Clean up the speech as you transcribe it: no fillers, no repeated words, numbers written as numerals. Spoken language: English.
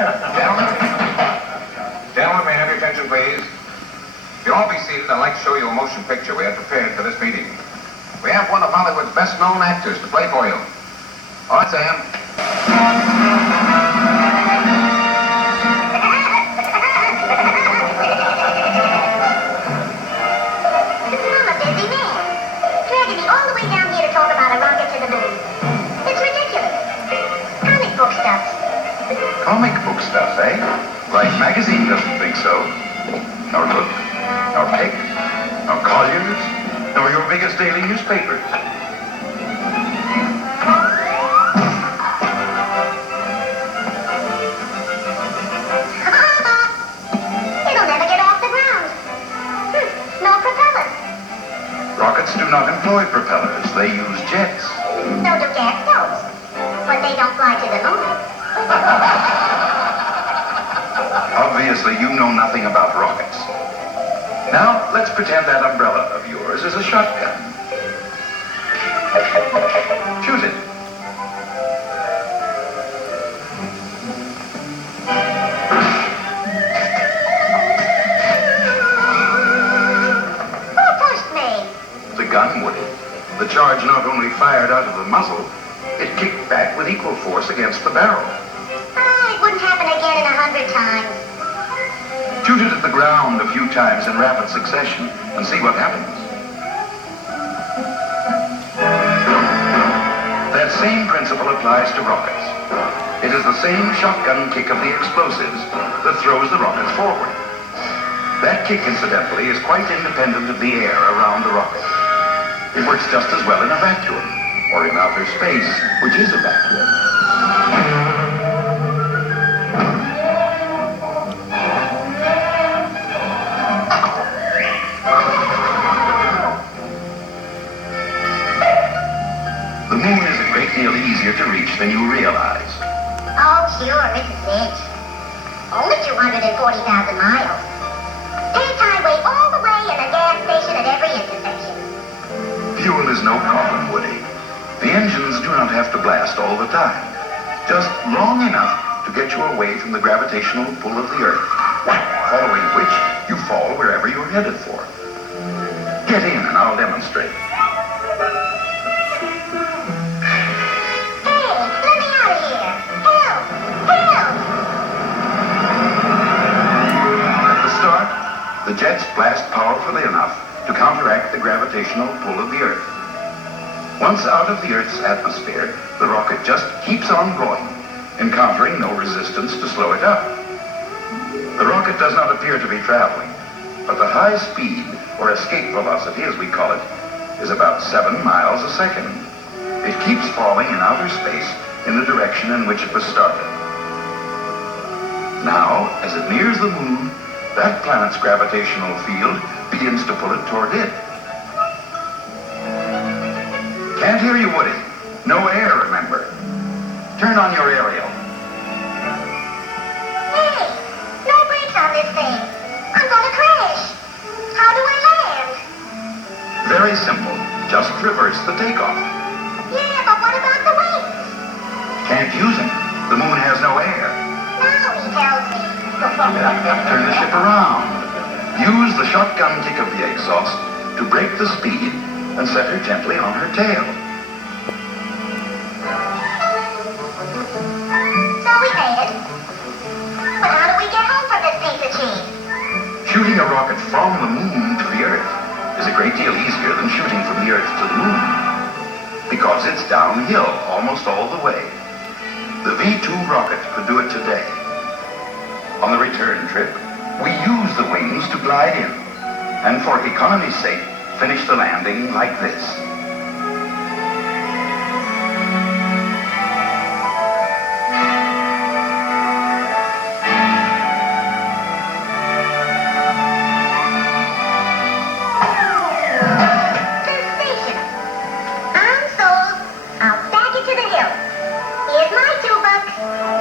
Gentlemen, may I have your attention, please? You'll all be seated. I'd like to show you a motion picture we have prepared for this meeting. We have one of Hollywood's best-known actors to play for you. All right, Sam. Comic book stuff, eh? Life magazine doesn't think so. Nor Look, nor Pick, nor Collier's, nor your biggest daily newspapers. It'll never get off the ground. No propellers. Rockets do not employ propellers. They use jets. So do gas stoves. But they don't fly to the moon. Obviously, you know nothing about rockets. Now, let's pretend that umbrella of yours is a shotgun. Shoot it. Who pushed me? The gun, Woody. The charge not only fired out of the muzzle, it kicked back with equal force against the barrel. It wouldn't happen again in 100 times. Shoot it at the ground a few times in rapid succession and see what happens. That same principle applies to rockets. It is the same shotgun kick of the explosives that throws the rockets forward. That kick, incidentally, is quite independent of the air around the rocket. It works just as well in a vacuum, or in outer space, which is a vacuum. The moon is a great deal easier to reach than you realize. Oh, sure, it's a cinch. Only 240,000 miles. Paved highway all the way and a gas station at every intersection. Fuel is no problem, Woody. The engines do not have to blast all the time. Just long enough to get you away from the gravitational pull of the Earth, following which you fall wherever you're headed for. Get in and I'll demonstrate. The jets blast powerfully enough to counteract the gravitational pull of the Earth. Once out of the Earth's atmosphere, the rocket just keeps on going, encountering no resistance to slow it up. The rocket does not appear to be traveling, but the high speed, or escape velocity as we call it, is about 7 miles a second. It keeps falling in outer space in the direction in which it was started. Now, as it nears the moon, that planet's gravitational field begins to pull it toward it. Can't hear you, Woody. No air, remember. Turn on your aerial. Hey, no brakes on this thing. I'm gonna crash. How do I land? Very simple. Just reverse the takeoff. Yeah, but what about the wings? Can't use them. The moon has no air. Now he tells me. Turn the ship around. Use the shotgun kick of the exhaust to break the speed and set her gently on her tail. So we made it. But how do we get home from this piece of cheese? Shooting a rocket from the moon to the Earth is a great deal easier than shooting from the Earth to the moon, because it's downhill almost all the way. The V-2 rocket could do it today. On the return trip, we use the wings to glide in, and for economy's sake, finish the landing like this. Sensational. I'm sold. I'll back it to the hill. Here's my $2.